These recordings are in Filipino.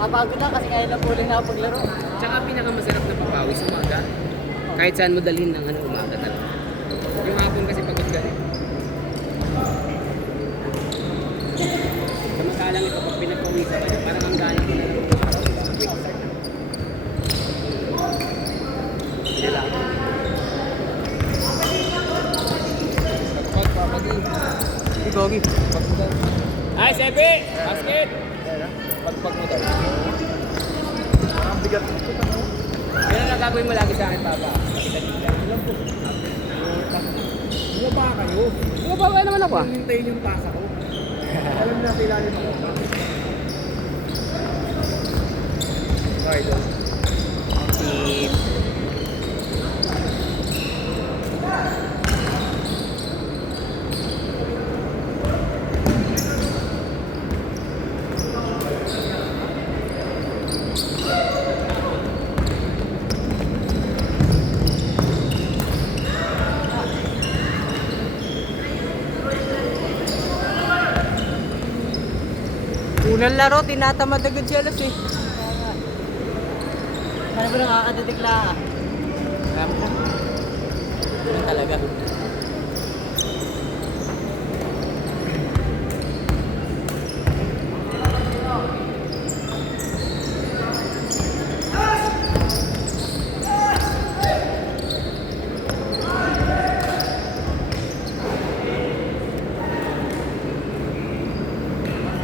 Kapagod na kasi ngayon lang uling na paglaro. Tsaka pinakamasarap na papawis umaga. Kahit saan mo dalhin ng umaga talaga. Yung hapon kasi pagod ka rin. Samantalang ito pag pinagpawisan ka, parang ang gana mo na lang ng araw. Sila. Gogi. Ay, Sebi! Basket! Pagpag mo daw. Ang bigat nito. Yan ang gagawin mo lagi sa akin, Papa. Bumaba kayo. Bumaba naman ako ah. Hintayin yung tasa ko. Alam na sa ilalim ako. Sorry, doon. Tip. Unang laro, tinatamad agad si Alas eh. Ano ba nakakadatigla ka? Ganun talaga.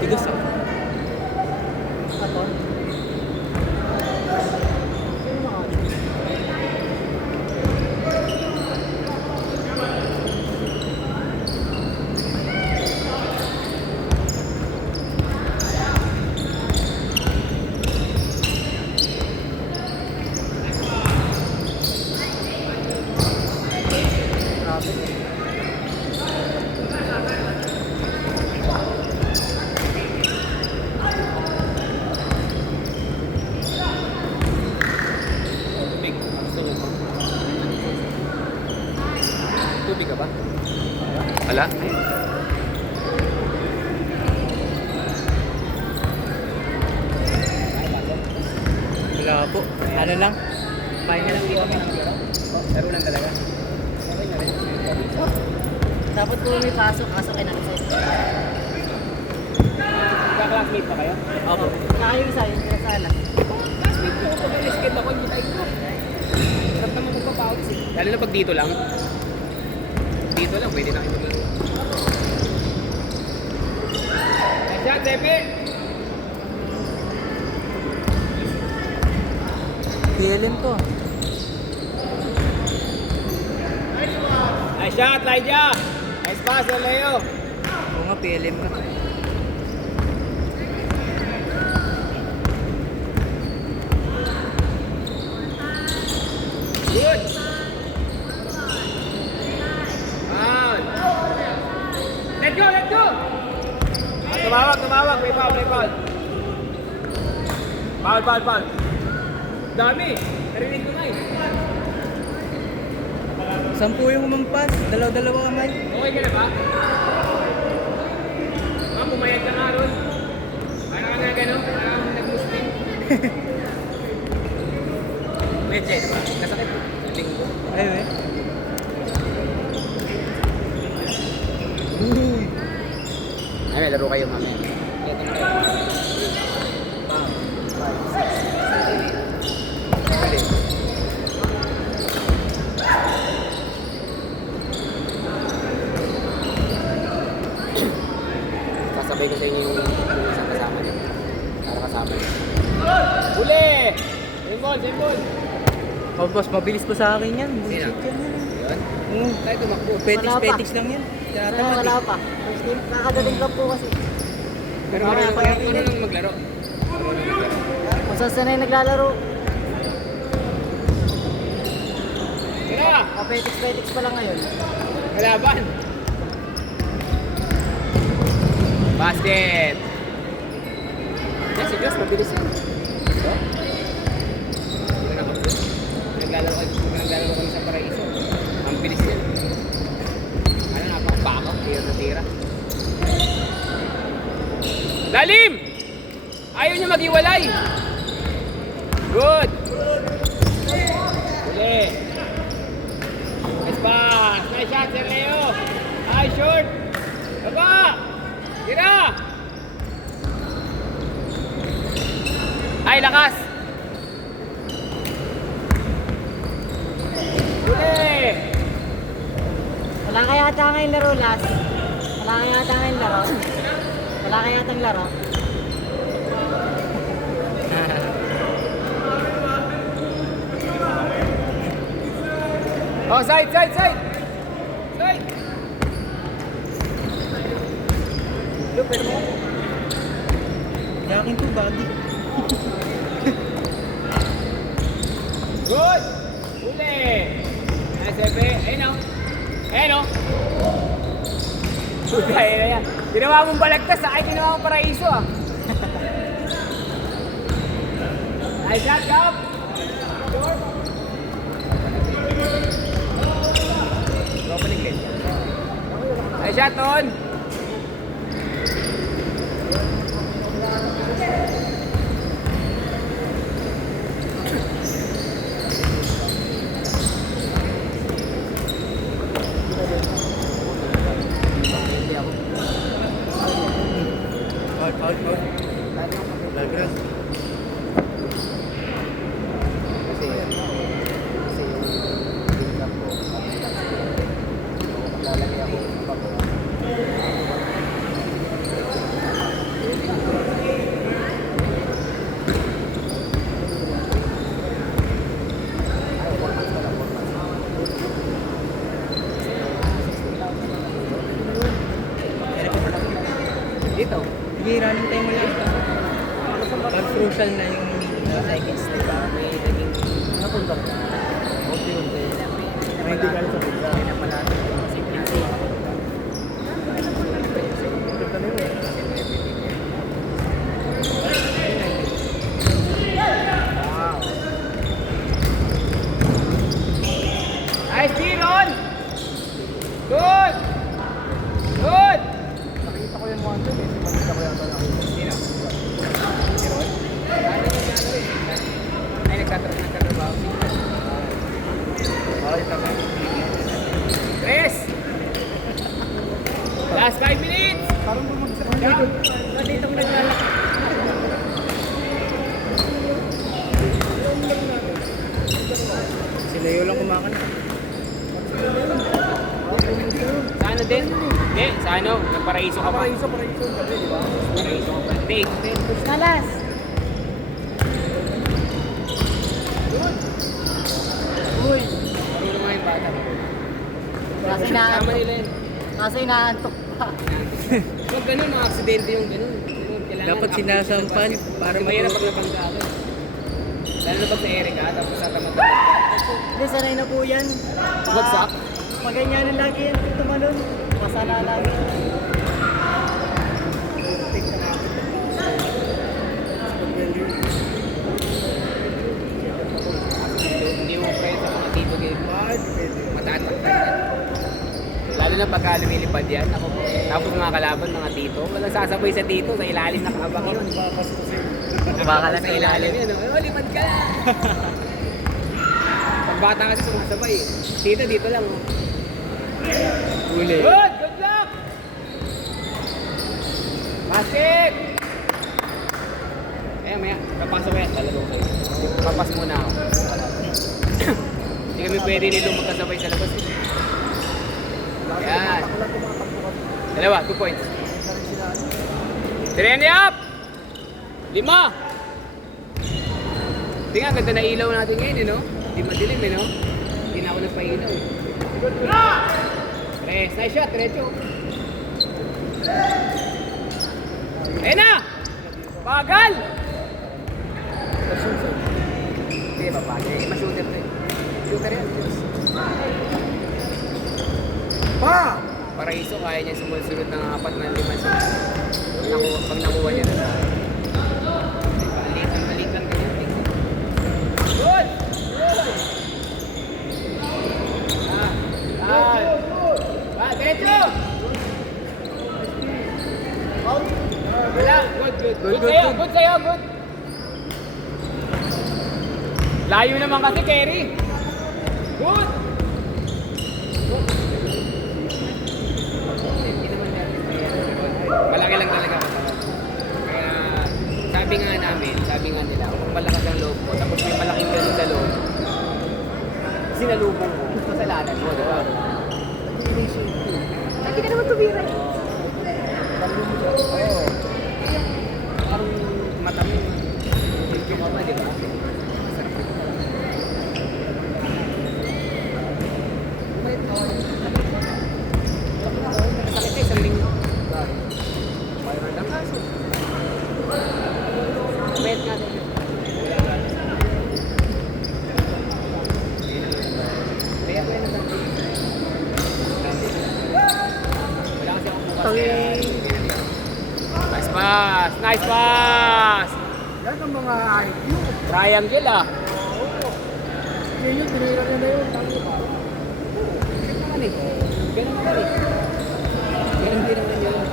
Tigas ah. Tubig ka ba? Wala? Wala po. Ano lang? Pahinga lang dito kami. Laro lang talaga. Okay na rin. Dapat kung may pasok, kaso kay Nansay. Magka-classmate pa kayo? Opo. Kaya yung isa, yung pinasala. Classmate ko, pag na-skate ako, hindi tayo ko. Sarap naman magpapawis eh. Lalo na pag dito lang. Dito lang, pwede na kayo dito. Nice shot, Tepe! PLM to. Nice shot, Lydia! Nice pass, Leo! Oo nga, PLM ka. Good! Foul! Let's go, let's go! Tumawag, may foul, may foul. Foul. Dami, narinig ko na eh. 10 yung umampas, dalaw-dalawa kamay. Okay ka na ba? Pumayag ka nga ron. Parang ka na gano'n, parang nag-muslim. Medyo, diba? Kasakit po. Linggo. Ayun eh. Ay, may laro kayo mamaya. Ito na kayo. Pwede. Sasabay ko sa inyo yung isang kasama niyo. Para kasama niyo. Huli! Same ball! Oh, boss, mabilis po sa akin yan. Sino? Bullshit yan. Yun? Oo. Tayo tumakbo. Petiks lang yan. Tinatamad Wala eh. pa. First game, kakadating lang po kasi. Pero Mamaya, marunong pag- maglaro. Kung saan sanay naglalaro, Tira! papetiks pa lang ngayon. Kalaban! Basket! Yan, si Josh, mabilis yan. So? Naglalaro kami sa Paraiso. Ang bilis yan. Ano, napakabakaw. Tira na tira. Lalim! Ayaw niya maghiwalay. Good. Uli. Nice pass. Nice shot, Sir Leo. Ay, short. Baba. Tira. Ay, lakas. Uli. Wala kaya ata ngayong laro, Las. Wala kaya ata ngayong laro. Wala kaya atang laro. Oh, side. Side. Lupin mo. Yakin to, buddy. Good. Uli. Nice, Epe. Ayun o. Ayun o. Puta, ayun yan. Ginawa mong balagtas, ay ginawa mong paraiso ah. Nice shot, Gab. Nice shot, Ton. Foul. Lagras. Dito. Sige, running time mo lang. Pag crucial na yung seconds, diba? May naging napunta ko. Unti-unti. May hindi ka sa bigla. May napalalo ko kasi pinsi. Wow. Nice, Tiron. Good. Good. Nakita ko yung one dun eh. Nakita ko yata lang. Sino? Tiron? Ay, nagtatrabaho. Okay, tama. Tres. Last 5 minutes. Parang bumagsak. Dito naglalak. Si Leo lang kumakana. Sa ano din? Hindi, sa ano? Nagparaiso ka pa. Paraiso. Di ba? Paraiso ka pa. Hindi. Push na, Las. Uy. Marunong mga yung bata. Kasi Tama nila yun. Kasi inaantok pa. Huwag ganun, mga aksidente yung ganun. Kailangan Dapat sinasampan para mahirap pag matuto. nabangga ka. Lalo na pag sa Erika, tapos sa tamat. Hindi, sanay na po yan. Bagsak? Pag ganyan lagi yan, tumalon. Masala lagi. Hindi mo kaya sa mga tito game. Matataktan. Lalo na pagka lumilipad yan. Ako, tapos mga kalaban, mga tito. Walang sasabay sa tito, sa ilalim nakabang yun. Baka lang Sa ilalim yun. Oh, lipad ka na. Pag bata kasi sumasabay eh. Tito, dito lang. Oh. Uli. Good! Good luck! Basket! Maya. Papasok ko yan. Talaga ko kayo. Papas muna ako. Hindi kami pwede nito magkasabay sa labas eh. Yan. Dalawa, 2 points. 3 and up! 5! Hindi nga, ganda na ilaw natin ngayon eh, no? Hindi madilim eh, no? Hindi na ako nagpailaw eh. Tres, nice shot, diretso. Ayun na! Bagal! Hindi ba bagal? Mas-shooter to eh. Shooter yan. Pa! Paraiso, kaya niya sumusunod ng 4 na 5 sa pag nakuha niya na. Balikan ka niya. Good! Diretso! Wala, good. Good sa'yo, good. Layo naman kasi, Kerry. Good! Malaki lang talaga ako. Kaya sabi nga nila, kung malakas ang loob ko, tapos may malaking ganun sa loob, sinalubong mo, kasalanan mo, di ba? Hindi ka naman tumira. Oo. Parang matamin. Thank you ka pa, di ba? Masakit eh, isang linggo. Viral lang kaso. Wait nga din. Kaya na sa wala kasi akong bukas kaya. Nice pass! Nice pass! Yan ang mga IQ. Triangle ah. Yun yun, tinira niya na yun. Tango pa. Ganun naman eh. Ganun din naman yun.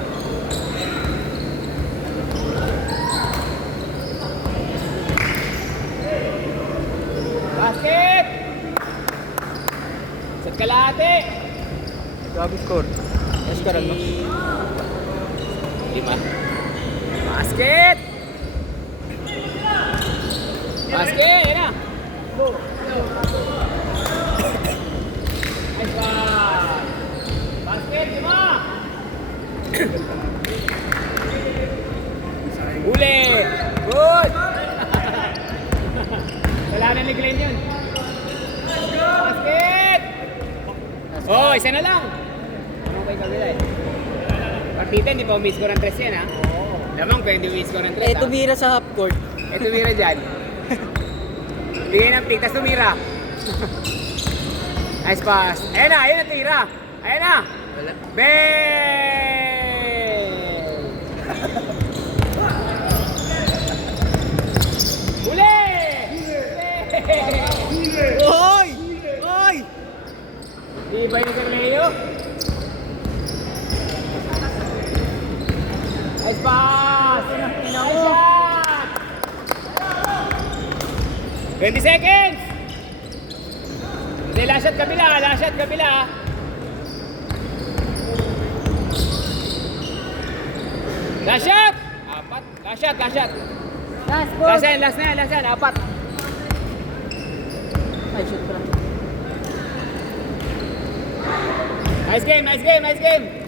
Basket! Set kalahati! Grabe score. Oscar, ano? 5. Basket! Basket! Yan na! Nice pass! Basket! 5! Uli! Good! Wala na ni Glenn yun. Basket! Oh, isa na lang. Ano kay kabila eh? Partita, hindi pa umiscore ng 3 yan ha? Oo. Lamang pwede umiscore ng 3 Eh, tumira sa half court. Eh, tumira dyan. Bigay ng pick, tas tumira. Nice pass. Ayan na, ayan na tira. Ayan na. Wala. Bang! Uli! Oy! Oy! Di ba yung Leo? Nice pass! Nice shot! 20 seconds! Hindi, last shot kabila, last shot kabila. Last shot! 4. Last shot, last shot. Last yan, last na yan, 4. Ay, shoot pa lang. Nice game, nice game, nice game.